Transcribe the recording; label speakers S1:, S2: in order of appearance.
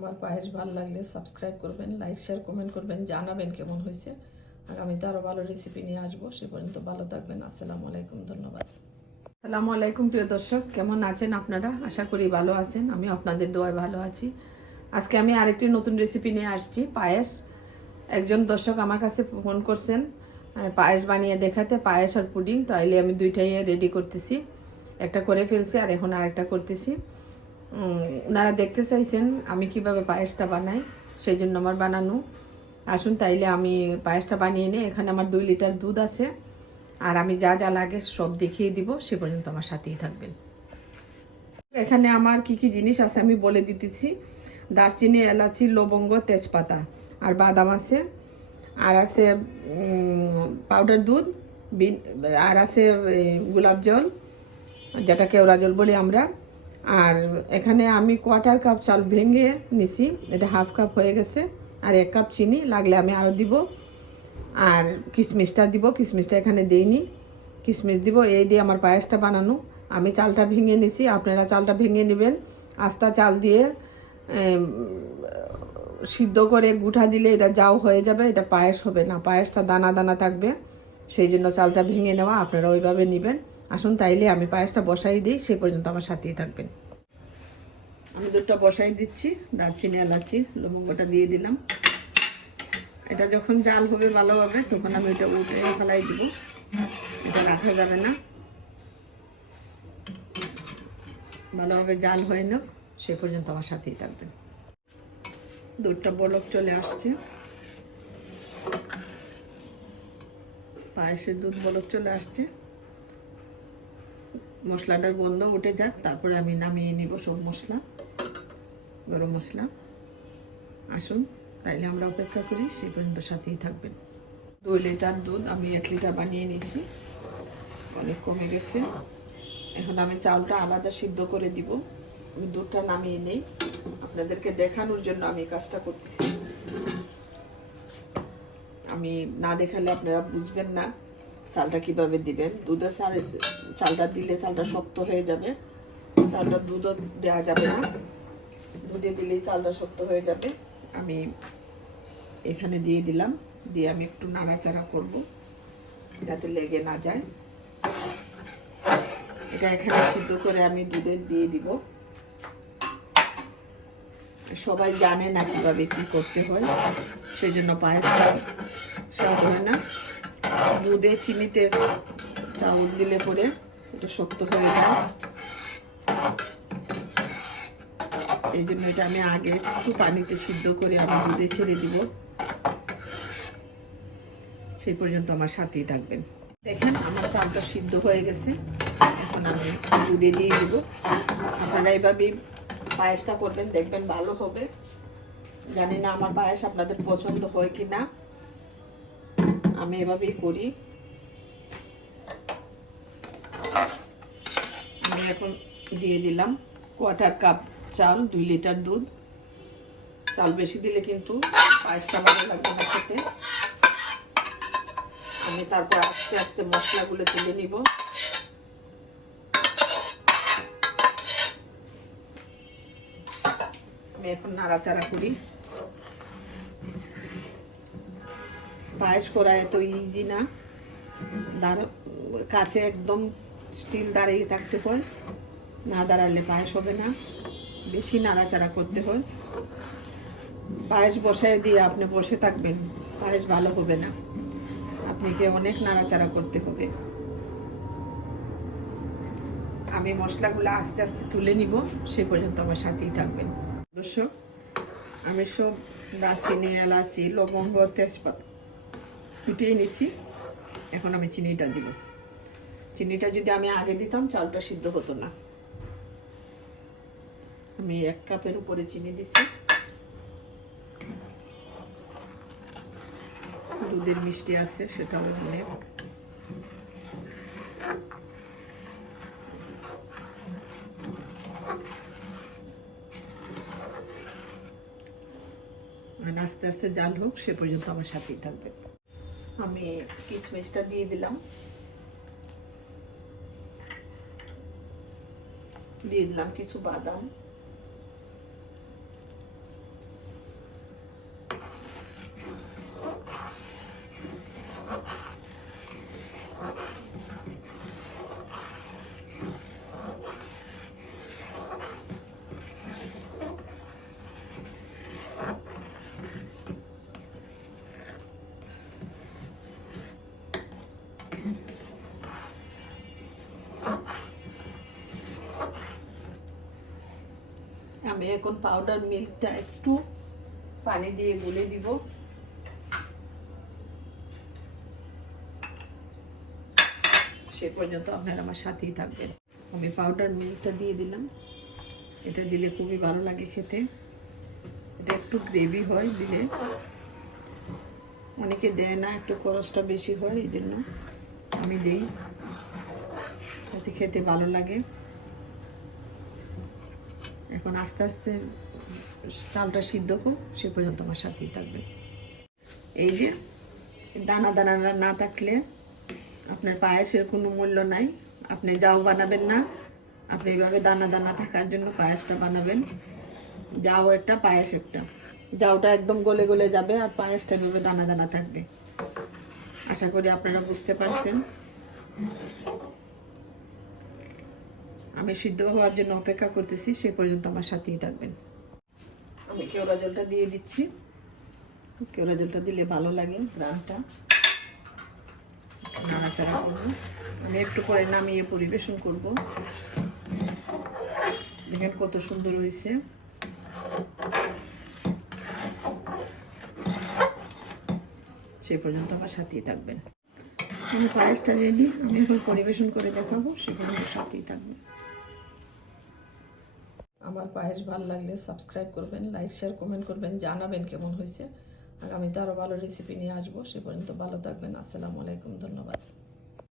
S1: আমার পায়েস ভালো লাগলে সাবস্ক্রাইব করবেন লাইক শেয়ার কমেন্ট করবেন, জানাবেন কেমন হয়েছে। আগামীতে আরও ভালো রেসিপি নিয়ে আসব, সে পর্যন্ত ভালো থাকবেন। আসসালামু আলাইকুম, ধন্যবাদ। আসসালামু আলাইকুম, প্রিয় দর্শক। কেমন আছেন আপনারা? আশা করি ভালো আছেন। আমি আপনাদের দোয়ায় ভালো আছি। আজকে আমি আরেকটি নতুন রেসিপি নিয়ে আসছি, পায়েস। একজন দর্শক আমার কাছে ফোন করছেন পায়েস বানিয়ে দেখাতে পায়েস আর পুডিং, তাইলে আমি দুইটাই রেডি করতেছি। একটা করে ফেলছি আর এখন আরেকটা করতেছি। ওনারা দেখতে চাইছেন আমি কীভাবে পায়েসটা বানাই, সেই জন্য আমার বানানো। আসুন তাইলে আমি পায়েসটা বানিয়ে নিই, এখানে আমার দুই লিটার দুধ আছে। আর আমি যা যা লাগে সব দেখিয়ে দিব, সে পর্যন্ত আমার সাথেই থাকবেন। এখানে আমার কি কি জিনিস আছে আমি বলে দিতেছি। দারচিনি, এলাচি, লবঙ্গ, তেজপাতা আর বাদাম আছে। আর আছে পাউডার দুধ আর আছে গোলাপ জল যেটা কেওড়া জল বলি আমরা। আর এখানে আমি কোয়ার্টার কাপ চাল ভেঙে নিছি। এটা হাফ কাপ হয়ে গেছে। আর এক কাপ চিনি লাগলে আমি আরও দিব। আর কিশমিশটা দিব। কিশমিশটা এখানে দেইনি। কিশমিশ দিব। এই দিয়ে আমার পায়েসটা বানানো। আমি চালটা ভেঙে নিছি। আপনারা চালটা ভেঙে নেবেন। আস্তা চাল দিয়ে সিদ্ধ করে গুঠা দিলে এটা যাও হয়ে যাবে। এটা পায়েস হবে না। পায়েসটা দানা দানা থাকবে। সেই জন্য চালটা ভেঙে নেওয়া। আপনারা ওইভাবে নেবেন। আসুন তাইলে আমি পায়েসটা বসাই দিই, সে পর্যন্ত আমার সাথেই থাকবেন। আমি দুধটা বসাই দিচ্ছি, দারচিনি, এলাচি, লবঙ্গটা দিয়ে দিলাম। এটা যখন জাল হবে ভালো হবে, তখন আমি এটা উঠে ফেলাই দিব। এটা রাখা যাবে না। ভালোভাবে জাল হয়ে হোক সে পর্যন্ত আমার সাথেই থাকবেন। দুধটা বলক চলে আসছে। পায়েসের দুধ বলক চলে আসছে। মশলাটার গন্ধ উঠে যাক, তারপরে আমি নামিয়ে নিব সব মশলা, গরম মশলা। আসুন, তাইলে আমরা অপেক্ষা করি সেই পর্যন্ত সাথেই থাকবেন। দুই লিটার দুধ আমি এক লিটার বানিয়ে নিয়েছি, অনেক কমে গেছে। এখন আমি চালটা আলাদা সিদ্ধ করে দিব। আমি দুধটা নামিয়ে নেই। আপনাদেরকে দেখানোর জন্য আমি কাজটা করতেছি। আমি না দেখালে আপনারা বুঝবেন না। চালটা কীভাবে দিবেন? দুধে চাল চালটা দিলে চালটা শক্ত হয়ে যাবে। চালটা দুধও দেওয়া যাবে না। দুধে দিলেই চালটা শক্ত হয়ে যাবে। আমি এখানে দিয়ে দিলাম। দিয়ে আমি একটু নাড়াচাড়া করব যাতে লেগে না যায়। এটা এখানে সিদ্ধ করে আমি দুধে দিয়ে দিব। সবাই জানে না কীভাবে কী করতে হয়, সেই জন্য পায়েসটা স্বাদ হয় না। দুধে চিনিতে চাউল দিলে পরে এটা শক্ত হয়ে যায়। এই জন্য এটা আমি আগে একটু পানিতে সিদ্ধ করে আমি দুধে ছেড়ে দিব। সেই পর্যন্ত আমার সাথেই থাকবেন। দেখেন, আমার চালটা সিদ্ধ হয়ে গেছে। এখন আমি দুধে দিয়ে দিব। আপনারা এইভাবেই পায়েসটা করবেন, দেখবেন ভালো হবে। জানি না আমার পায়েস আপনাদের পছন্দ হয় কি না আমি এভাবেই করি। আমি এখন দিয়ে দিলাম কোয়ার্টার কাপ চাল, দুই লিটার দুধ। চাল বেশি দিলে কিন্তু পায়েসটা ভালো লাগবে না খেতে। আমি তারপর আস্তে আস্তে মশলাগুলো তুলে নিব। আমি এখন নাড়াচাড়া করি। পায়েস করা এত ইজি না। দাঁড়া, কাছে একদম স্টিল দাঁড়িয়ে থাকতে হয়। না দাঁড়ালে পায়েস হবে না। বেশি নাড়াচাড়া করতে হয়। পায়েস বসায় দিয়ে আপনি বসে থাকবেন। পায়েস ভালো হবে না। আপনাকে অনেক নাড়াচাড়া করতে হবে। আমি মশলাগুলো আস্তে আস্তে তুলে নিব। সে পর্যন্ত আমার সাথেই থাকবেন। অবশ্য আমি সব দারচিনি, এলাচি, লবঙ্গ, তেজপাতা ফুটিয়ে নিছি। এখন আমি চিনিটা দিব। চিনিটা যদি আমি আগে দিতাম, চালটা সিদ্ধ হতো না। আমি এক কাপের উপরে চিনি দিছি। দুধের মিষ্টি আছে, সেটাও অনেক আস্তে আস্তে জাল হোক, সে পর্যন্ত আমার সাথেই থাকবে। আমি কিচমিচটা দিয়ে দিলাম দিয়ে দিলাম কিছু বাদাম আমি এখন পাউডার মিল্কটা একটু পানি দিয়ে গুলে দিব। সে পর্যন্ত আপনারা আমার সাথেই থাকবেন। আমি পাউডার মিল্কটা দিয়ে দিলাম। এটা দিলে খুবই ভালো লাগে খেতে। এটা একটু গ্রেভি হয় দিলে। অনেকে দেয় না, একটু খরচটা বেশি হয়, এই জন্য আমি দিই। খেতে ভালো লাগে। এখন আস্তে আস্তে চালটা সিদ্ধ হোক, সে পর্যন্ত আমার সাথেই থাকবে। এই যে, দানা দানা না থাকলে আপনার পায়েসের কোনো মূল্য নাই। আপনি যাও বানাবেন না। আপনি এইভাবে দানা দানা থাকার জন্য পায়েসটা বানাবেন। যাও একটা, পায়েস একটা। যাওটা একদম গলে গলে যাবে আর পায়েসটা এভাবে দানা দানা থাকবে। আশা করি আপনারা বুঝতে পারছেন। আমি সিদ্ধ হওয়ার জন্য অপেক্ষা করতেছি, সে পর্যন্ত আমার সাথেই থাকবেন। আমি কেওড়া জলটা দিয়ে দিচ্ছি। কেওড়া জলটা দিলে ভালো লাগে গ্রামটা। নাড়াচাড়া করব। আমি একটু পরে নামিয়ে পরিবেশন করব। দেখেন কত সুন্দর হয়েছে। সে পর্যন্ত আমার সাথেই থাকবেন। আমি পায়েসটা রেডি আমি এখন পরিবেশন করে দেখাবো, সে পর্যন্ত সাথেই থাকবেন। আমার পায়েস ভালো লাগলে সাবস্ক্রাইব করবেন লাইক শেয়ার কমেন্ট করবেন, জানাবেন কেমন হয়েছে। আগামীতে আরও ভালো রেসিপি নিয়ে আসব, সে পর্যন্ত ভালো থাকবেন। আসসালামু আলাইকুম, ধন্যবাদ।